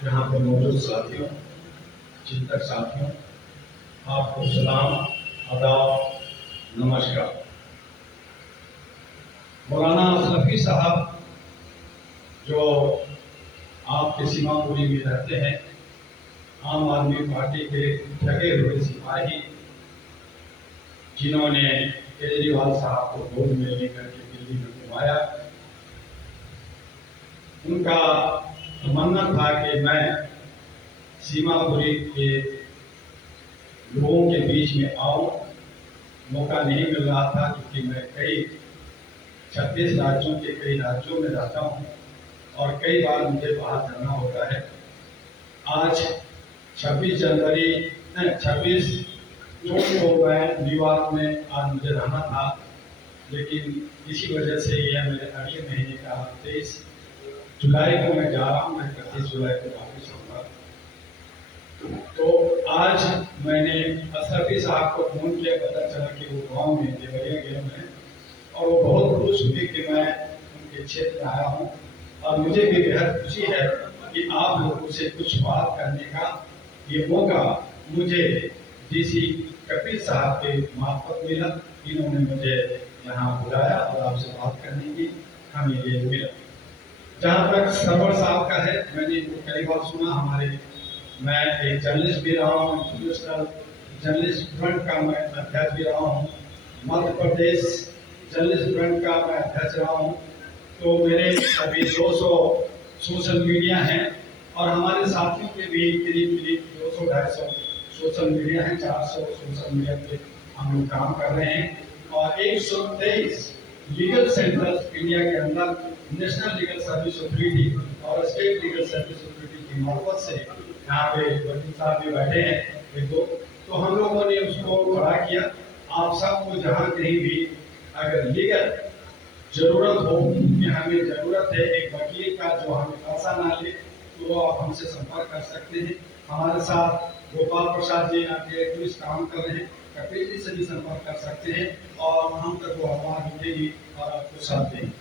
यहाँ पर मौजूद साथियों, चिंतक साथियों, आपको सलाम, आदाब, नमस्कार। मौलाना असलफी साहब जो आपके सीमापुरी में रहते हैं, आम आदमी पार्टी के ठगे हुए सिपाही, जिन्होंने केजरीवाल साहब को गोद में लेकर के दिल्ली में घुमाया, उनका तमन्ना था कि मैं सीमापुरी के लोगों के बीच में आऊं। मौका नहीं मिल रहा था क्योंकि मैं 36 राज्यों के कई राज्यों में रहता हूं और कई बार मुझे बाहर जाना होता है। आज 26 जून को मैं न्यूयॉर्क में आज मुझे रहना था, लेकिन इसी वजह से यह मेरे अगले महीने का 23 जुलाई को मैं जा रहा हूँ। मैं 31 जुलाई को वापस आऊँगा। तो आज मैंने असलफी साहब को फोन किया, पता चला कि वो गांव में देवरिया गए हैं और वो बहुत खुश हुए कि मैं उनके क्षेत्र में आया हूँ और मुझे भी बेहद खुशी है कि आप लोगों से कुछ बात करने का ये मौका मुझे डीसी कपिल साहब के मार्फत मिला। इन्होंने मुझे यहाँ बुलाया और आपसे बात करने की हमें ये मिला। जहाँ तक सरवर साहब का है, मैंने कई बार सुना, मैं एक जर्नलिस्ट भी रहा हूँ, इंटरनेशनल जर्नलिस्ट फ्रंट का मैं अध्यक्ष भी रहा हूँ, मध्य प्रदेश जर्नलिस्ट फ्रंट का मैं अध्यक्ष रहा हूँ। तो मेरे अभी 200 सोशल मीडिया हैं और हमारे साथियों के भी करीब 200-250 सोशल मीडिया हैं। 400 सोशल मीडिया पे हम लोग काम कर रहे हैं और 123 लीगल सेंटर्स इंडिया के अंदर नेशनल लीगल सर्विस अथॉरिटी और स्टेट लीगल सर्विस अथॉरिटी की मार्फत से यहाँ पे वकील साहब भी बैठे हैं एक दो, तो हम लोगों ने उसको खड़ा किया। आप सबको जहाँ कहीं भी अगर लीगल जरूरत हो कि हमें जरूरत है एक वकील का जो हमें पैसा ना ले, तो आप हमसे संपर्क कर सकते हैं। हमारे साथ गोपाल प्रसाद जी आपके पुलिस काम कर रहे हैं, कपिल जी से भी संपर्क कर सकते हैं और हम तक वो आवाज उठेगी और आपको साथ देंगे।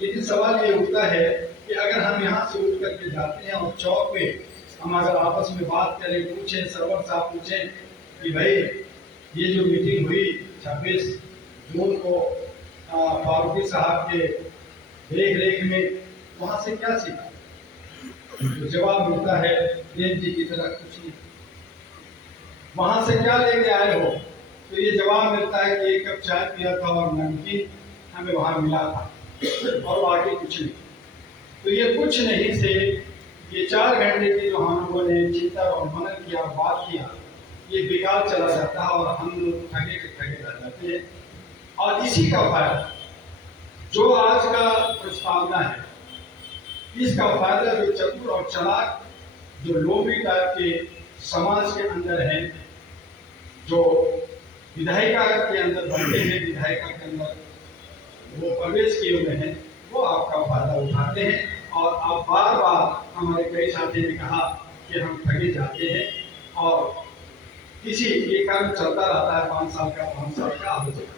लेकिन सवाल ये उठता है कि अगर हम यहाँ से उठ करके जाते हैं और चौक पे हम अगर आपस में बात करें, पूछें, सरवर साहब पूछें कि भाई ये जो मीटिंग हुई 26 जून को फारूकी साहब के देख रेख में, वहां से क्या सीखा? तो जवाब मिलता है प्रेम जी की तरह कुछ नहीं। वहां से क्या लेके आए हो? तो ये जवाब मिलता है कि एक कप चाय पिया था और नमकीन हमें वहां मिला था और आगे कुछ नहीं। तो ये कुछ नहीं से ये 4 घंटे की जो हम लोगों ने चिंता और मनन किया, बात किया, ये बेकार चला जाता है और हम लोग ठगे के ठगे रह जाते हैं। और इसी का फायदा जो आज का प्रस्तावना है, इसका फायदा जो चतुर और चालाक जो लोभी टाइप के समाज के अंदर हैं, जो विधायिका के अंदर बैठे हैं, विधायिका के अंदर वो प्रवेश किए हुए हैं, वो आपका फायदा उठाते हैं। और आप बार बार हमारे कई साथी ने कहा कि हम ठगे जाते हैं और किसी एक काम चलता रहता है 5 साल का 5 साल का हो जाता।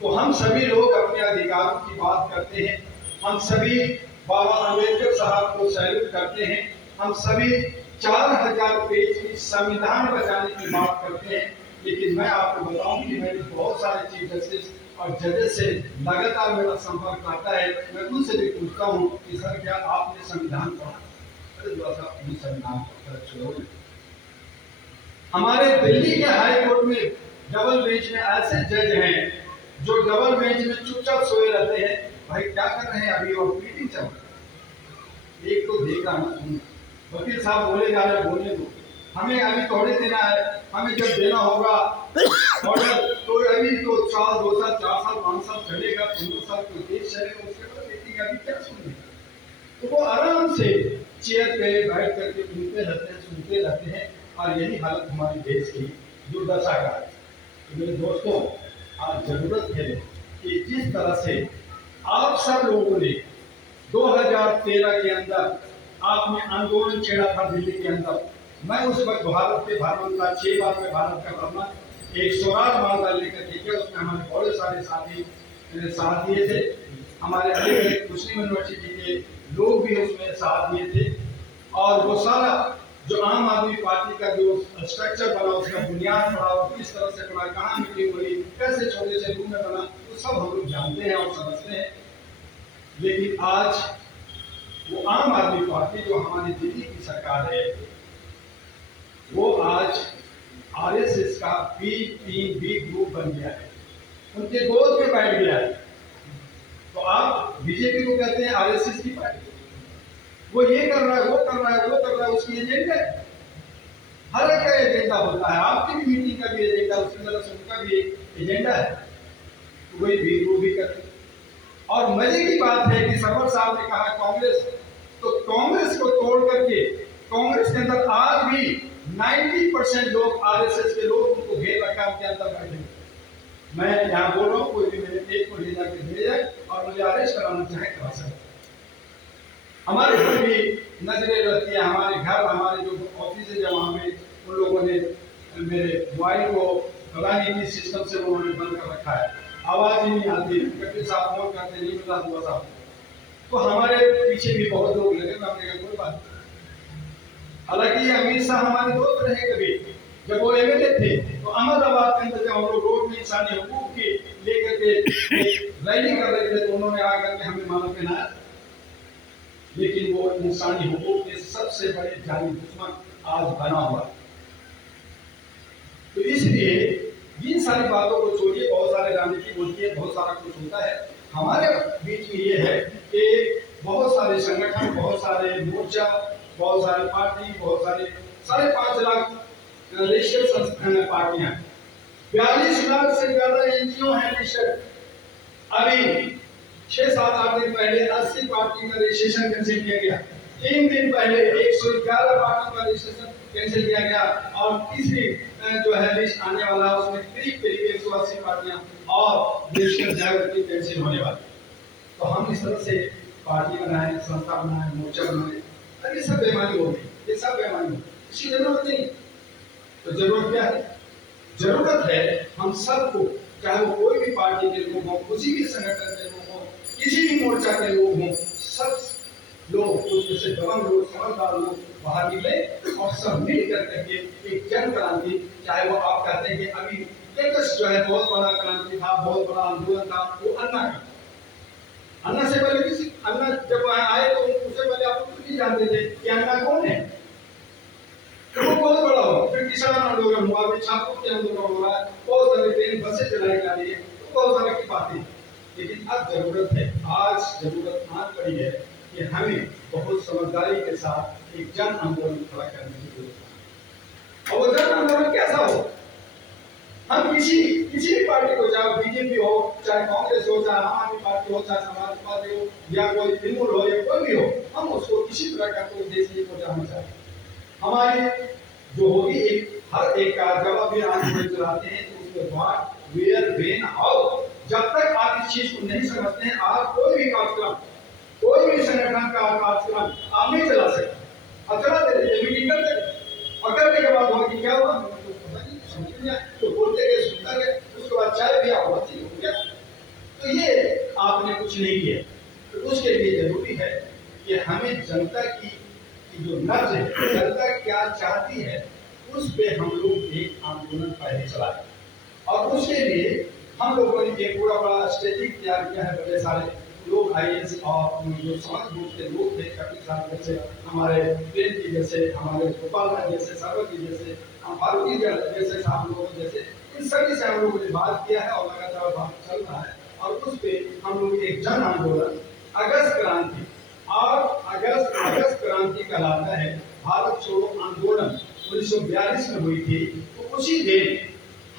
तो हम सभी लोग अपने अधिकारों की बात करते हैं, हम सभी बाबा अम्बेडकर साहब को सैल्यूट करते हैं, हम सभी 4000 पेज की संविधान बचाने की बात करते हैं। लेकिन मैं आपको बताऊं कि मैंने बहुत सारे चीफ जस्टिस और जजेस से लगातार मेरा संपर्क आता है। मैं उनसे भी पूछता हूँ कि सर क्या आपने संविधान पढ़ा? अरे संविधान पढ़कर छोड़ो। हमारे दिल्ली के हाई कोर्ट में डबल बेंच में ऐसे जज हैं जो डबल बेंच में चुपचाप सोए रहते हैं। भाई क्या कर रहे हैं अभी? और मीटिंग चल रही है, एक तो देखा ना सुन, वकील साहब बोले जा रहे, बोलने दो, हमें अभी थोड़े देना है, हमें जब देना होगा ऑर्डर तो अभी तो 4 2 साल 4 साल 5 साल चलेगा, 15 साल तो देश चलेगा, उसके बाद मीटिंग अभी क्या सुनने। तो वो आराम से चेयर पे बैठ करके सुनते रहते हैं और यही हालत हमारे देश की दुर्दशा का है। तो मेरे दोस्तों, आज जरूरत है कि जिस तरह से आप सब लोगों ने 2013 के अंदर आपने आंदोलन छेड़ा था दिल्ली के अंदर, मैं उस वक्त भारत पे भ्रमण था, 6 बार में भारत का भ्रमण, एक स्वराज मार्ग लेकर के किया। उसमें हमारे बहुत सारे साथी साथ दिए थे, हमारे अलग अलग मुस्लिम यूनिवर्सिटी के लोग भी उसमें साथ दिए थे और वो सारा जो आम आदमी पार्टी का जो स्ट्रक्चर बना, उसका बुनियाद पड़ा, और किस तरह से बना, कहाँ मीटिंग हुई, कैसे छोटे से रूम में बना, वो सब हम लोग जानते हैं और समझते हैं। लेकिन आज वो आम आदमी पार्टी जो हमारी दिल्ली की सरकार है, वो आज आरएसएस का बी ग्रुप बन गया है, उनके गोद में बैठ गया है। तो आप बीजेपी को कहते हैं आरएसएस की पार्टी, वो ये कर रहा है, वो कर रहा है, वो कर रहा है, उसकी एजेंडा है। हर एक का एजेंडा होता है, आपकी भी मीटिंग का भी एजेंडा, उसी तरह से उनका भी एजेंडा है, तो वही भी वो भी करते। और मजे की बात है कि सरवर साहब ने कहा कांग्रेस, तो कांग्रेस को तोड़ करके कांग्रेस के अंदर आज भी 90% लोग आरएसएस के लोग उनको घेर रखा, उनके अंदर बैठे। मैं यहाँ बोल रहा हूँ, कोई भी मेरे पेट को ले जाकर ले जाए और मुझे अरेस्ट कराना चाहे करा सकता। हमारे पर भी नजरें रहती है, हमारे घर, हमारे जो ऑफिस है, जब वहाँ पे उन लोगों ने मेरे मोबाइल को पता नहीं किस सिस्टम से उन्होंने बंद कर रखा है, आवाज ही नहीं आती, कभी साहब फोन करते नहीं बता हुआ साहब। तो हमारे पीछे भी बहुत लोग लगे, हमने कहा कोई बात नहीं। हालांकि अमित शाह हमारे दोस्त रहे, कभी जब वो एमएलए थे तो अहमदाबाद के अंदर जब हम लोग रोड में इंसानी हुकूक की लेकर के रैली कर रहे थे, तो उन्होंने आकर के हमें माला पहनाया। लेकिन वो इंसानी हुकूक के सबसे बड़े जानी दुश्मन आज बना हुआ। तो इसलिए इन सारी बातों को छोड़िए, बहुत सारे राजनीति होती है, बहुत सारा कुछ होता है। हमारे बीच में ये है कि बहुत सारे संगठन, बहुत सारे मोर्चा, बहुत सारे पार्टी, बहुत सारे 5.5 लाख रजिस्टर्ड पार्टियां, 42 लाख से ज्यादा एनजीओ है रजिस्टर्ड। अभी 6-7-8 दिन पहले 80 पार्टी का रजिस्ट्रेशन कैंसिल किया गया। 3 दिन पहले 111 पार्टी का रजिस्ट्रेशन कैंसिल किया गया, और तीसरी जो है लिस्ट आने वाला, उसमें करीब 180 पार्टियां और रजिस्टर जागृति कैंसिल होने वाली। तो हम इस तरह से पार्टी बनाए, संस्था बनाए, मोर्चा बनाए, ये सब बेईमानी होगी, ये सब बेईमानी होगी, इसकी जरूरत नहीं। तो जरूरत क्या है? जरूरत है हम सबको, चाहे वो कोई भी पार्टी के लोग हों, किसी भी संगठन के लोग हों, किसी भी मोर्चा के लोग हों, सब लोग उसमें से दबंग लोग, समझदार लोग बाहर निकले और सब मिल करके एक जन क्रांति, चाहे वो आप कहते हैं कि अभी जो है बहुत बड़ा क्रांति था, बहुत बड़ा आंदोलन था, वो अन्ना का। अन्ना से पहले किसी, अन्ना जब आए तो उससे पहले आप खुद ही जानते थे कि अन्ना कौन है, तो वो बहुत बड़ा हो। फिर किसान आंदोलन हुआ, फिर छात्रों के आंदोलन हो रहा है, बहुत सारे ट्रेन बसें चलाई जा रही है, तो बहुत सारे की बातें। लेकिन अब जरूरत है, आज जरूरत आन पड़ी है कि हमें बहुत समझदारी के साथ एक जन आंदोलन खड़ा करने की जरूरत है। और वो जन आंदोलन कैसा हो? हम किसी भी पार्टी को, चाहे बीजेपी हो, चाहे कांग्रेस हो, चाहे आम आदमी पार्टी हो, चाहे समाजवादी पार्टी हो, या कोई तृणमूल हो, या कोई भी हो, हम उसको किसी तरह का कोई देश नहीं पहुंचाना चाहते। हमारी जो होगी एक, हर एक का जवाब भी आंदोलन चलाते हैं, तो उसके बाद वेयर वेन हाउ, जब तक आप इस चीज को नहीं समझते हैं, आप कोई भी कार्यक्रम, कोई भी संगठन का कार्यक्रम आप नहीं चला सकते। अब चला देते, मीटिंग करते, और करने के बाद होगी क्या हुआ तो बोलते गए, सुनता गए, उसके बाद चाय पिया, हुआ ठीक हो गया। तो ये आपने कुछ नहीं किया। तो उसके लिए जरूरी है कि हमें जनता की जो नब्ज है, जनता क्या चाहती है, उस पे हम लोग एक आंदोलन पहले चलाए। और उसके लिए हम लोगों ने एक पूरा बड़ा स्ट्रेटेजी तैयार किया है। बड़े सारे लोग आईएएस और जो समाज ग्रुप के लोग थे, कपिल साहब जैसे, हमारे प्रेम जी जैसे, हमारे गोपाल राय जैसे, सरवर जी जैसे, फारूकी जैसे साहब लोग जैसे, इन सभी से हम लोगों ने बात किया है और लगातार बात चल रहा है। और उस पे हम लोग एक जन आंदोलन अगस्त क्रांति, और अगस्त क्रांति कहलाता है, भारत छोड़ो आंदोलन 1942 में हुई थी। तो उसी दिन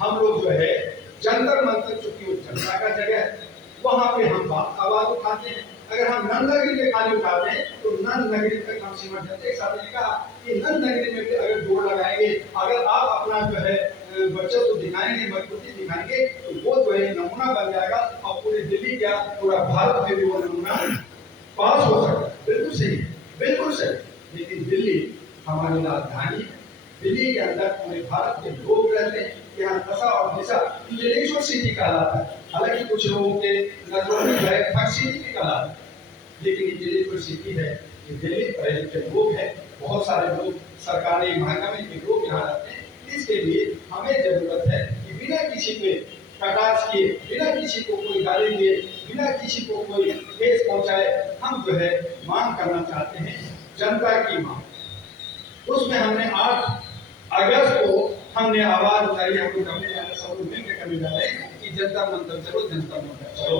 हम लोग जो है जंतर मंतर, चूंकि वो जनता का जगह है, वहां पे हम आवाज उठाते हैं। अगर हम नंद नगरी में खाली उठाते हैं तो नंद नगरी तक हम सिमट जाते हैं। एक साथी ने कहा कि नंद नगरी में भी अगर जोड़ लगाएंगे, अगर आप अपना जो है बच्चों को दिखाएंगे, मजबूती दिखाएंगे, तो वो जो है नमूना बन जाएगा, और पूरी दिल्ली क्या पूरा भारत में भी वो नमूना पास हो सकता है। बिल्कुल सही, बिल्कुल सही। लेकिन दिल्ली हमारी राजधानी है, दिल्ली के अंदर पूरे भारत के लोग रहते हैं, यहाँ दशा और दिशा इंटेलेक्चुअल सिटी कहलाता है। हालांकि कुछ लोगों के नजरों में सिटी भी कहलाता है, लेकिन इंटेलेक्चुअल सिटी है कि दिल्ली पहले के लोग हैं, बहुत सारे लोग सरकारी महकमे के लोग यहाँ रहते हैं। इसके लिए हमें जरूरत है कि बिना किसी के कटाक्ष किए, बिना किसी को कोई गाली दिए, बिना किसी को कोई ठेस पहुंचाए, हम जो है मांग करना चाहते हैं जनता की मांग। उसमें हमने 8 अगस्त को हमने आवाज उठाई, हम लोग हमने सब लोग मिलकर करने जा रहे हैं कि जनता मंत्र चलो, जनता मंत्र चलो।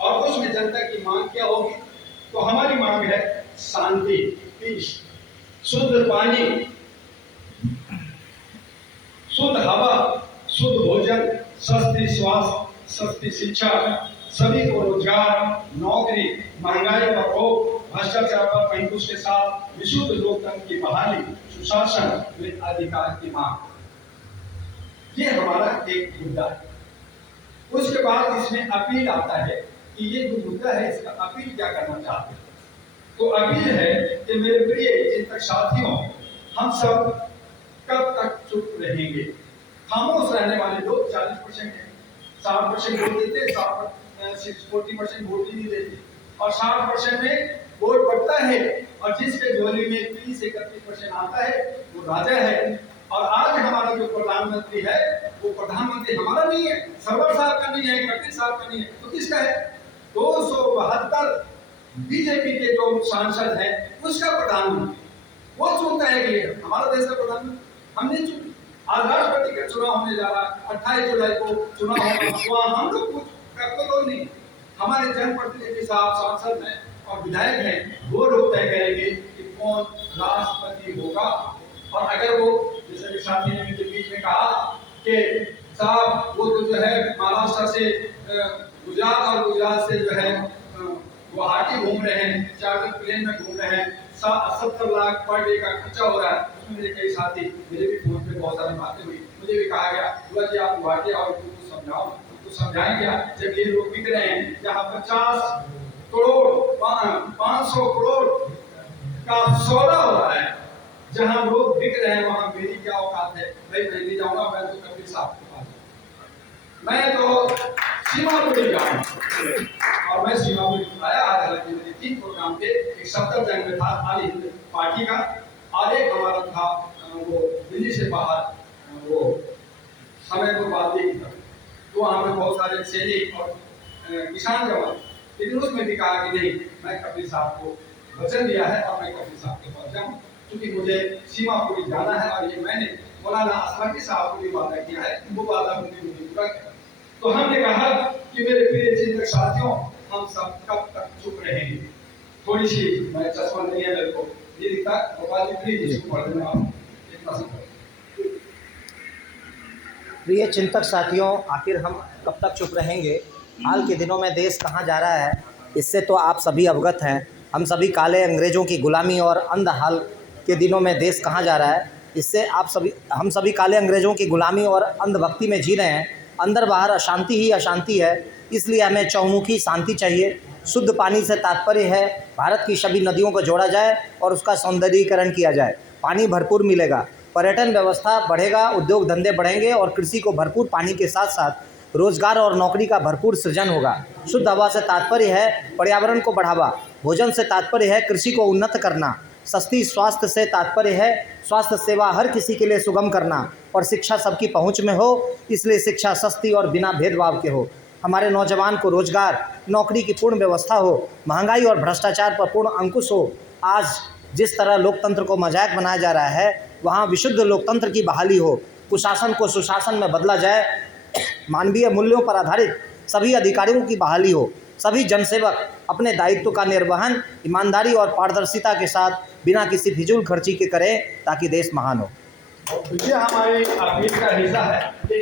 और उसमें जनता की मांग क्या होगी? तो हमारी मांग है शांति, पीस, शुद्ध पानी, शुद्ध हवा, शुद्ध भोजन, सस्ती स्वास्थ्य, सस्ती शिक्षा, सभी को रोजगार, नौकरी, महंगाई पर रोक, भ्रष्टाचार पर अंकुश के साथ विशुद्ध लोकतंत्र की बहाली, सुशासन में अधिकार की मांग, ये हमारा एक मुद्दा है। उसके बाद इसमें अपील आता है कि ये जो मुद्दा है इसका अपील क्या करना चाहते हैं। तो अपील है कि मेरे प्रिय चिंतक साथियों, हम सब कब तक चुप रहेंगे? खामोश रहने वाले लोग 40% हैं, 60% वोट देते, 40% वोट ही नहीं देते, और 60% में वोट बढ़ता है, और जिसके झोली में 30-31% आता है वो राजा है। और आज हमारा जो प्रधानमंत्री है वो प्रधानमंत्री हमारा नहीं है, सरवर साहब का नहीं है, कपिल साहब का नहीं है, तो किसका है? 272 बीजेपी के जो सांसद हैं उसका प्रधानमंत्री, वो चुनता है कि हमारा देश का प्रधानमंत्री हम नहीं चुनते। आज राष्ट्रपति का चुनाव होने जा रहा है, 28 जुलाई को चुनाव होगा, वहाँ हम लोग कोई लोग नहीं, हमारे जनप्रतिनिधि साहब सांसद हैं और विधायक हैं, वो लोग तय करेंगे कि कौन राष्ट्रपति होगा। और अगर वो जैसे साथी ने मेरे बीच में कहा कि साहब वो तो जो है महाराष्ट्र से गुजरात और गुजरात से जो है गुवाहाटी घूम रहे हैं, चार्टर प्लेन में घूम रहे हैं, 70 लाख पर डे का खर्चा हो रहा है। उसमें मेरे कई साथी, मेरे भी फोन पे बहुत सारी बातें हुई, मुझे भी कहा गया जी आप गुवाहाटी और उनको समझाओ, तो समझाएं क्या जब ये लोग बिक रहे हैं जहाँ 50 करोड़ 500 करोड़ का सौदा हो रहा है, जहां लोग बिक रहे हैं वहां मेरी क्या औकात है? भाई मैं नहीं जाऊंगा, मैं तो कपिल साहब के पास, मैं तो सीमापुरी जाऊंगा। और मैं सीमापुरी आया, आज हालांकि मेरे 3 प्रोग्राम थे, एक सफदरजंग में था आल हिंद पार्टी का, और एक हमारा था वो दिल्ली से बाहर वो समय को बात की तरफ, तो वहाँ पे बहुत सारे सैनिक और किसान जवान, लेकिन उसमें भी कहा कि नहीं, मैं कपिल साहब को वचन दिया है और मैं कपिल साहब के पास जाऊँ, क्योंकि मुझे सीमापुरी जाना है, और ये मैंने मौलाना असलम साहब को भी वादा किया है, वो वादा मुझे पूरा किया। तो हमने कहा कि मेरे प्रिय चिंतक साथियों, हम सब कब तक चुप रहेंगे? थोड़ी सी, मैं चश्मा नहीं है मेरे को, ये दिखता गोपाल जी प्लीज इसको पढ़ देना आप, इतना सा। प्रिय चिंतक साथियों, आखिर हम कब तक चुप रहेंगे? हाल के दिनों में देश कहाँ जा रहा है इससे तो आप सभी अवगत हैं। हम सभी काले अंग्रेज़ों की गुलामी और अंध हाल के दिनों में देश कहाँ जा रहा है, इससे हम सभी काले अंग्रेज़ों की गुलामी और अंधभक्ति में जी रहे हैं। अंदर बाहर अशांति ही अशांति है, इसलिए हमें चौमुखी शांति चाहिए। शुद्ध पानी से तात्पर्य है भारत की सभी नदियों को जोड़ा जाए और उसका सौंदर्यीकरण किया जाए। पानी भरपूर मिलेगा, पर्यटन व्यवस्था बढ़ेगा, उद्योग धंधे बढ़ेंगे और कृषि को भरपूर पानी के साथ साथ रोजगार और नौकरी का भरपूर सृजन होगा। शुद्ध हवा से तात्पर्य है पर्यावरण को बढ़ावा, भोजन से तात्पर्य है कृषि को उन्नत करना, सस्ती स्वास्थ्य से तात्पर्य है स्वास्थ्य सेवा हर किसी के लिए सुगम करना, और शिक्षा सबकी पहुंच में हो, इसलिए शिक्षा सस्ती और बिना भेदभाव के हो। हमारे नौजवान को रोजगार, नौकरी की पूर्ण व्यवस्था हो, महंगाई और भ्रष्टाचार पर पूर्ण अंकुश हो। आज जिस तरह लोकतंत्र को मजाक बनाया जा रहा है, वहाँ विशुद्ध लोकतंत्र की बहाली हो, कुशासन को सुशासन में बदला जाए, मानवीय मूल्यों पर आधारित सभी अधिकारियों की बहाली हो, सभी जनसेवक अपने दायित्व का निर्वहन ईमानदारी और पारदर्शिता के साथ बिना किसी फिजूल खर्ची के करें, ताकि देश महान हो। ये हमारी अपील का हिस्सा है।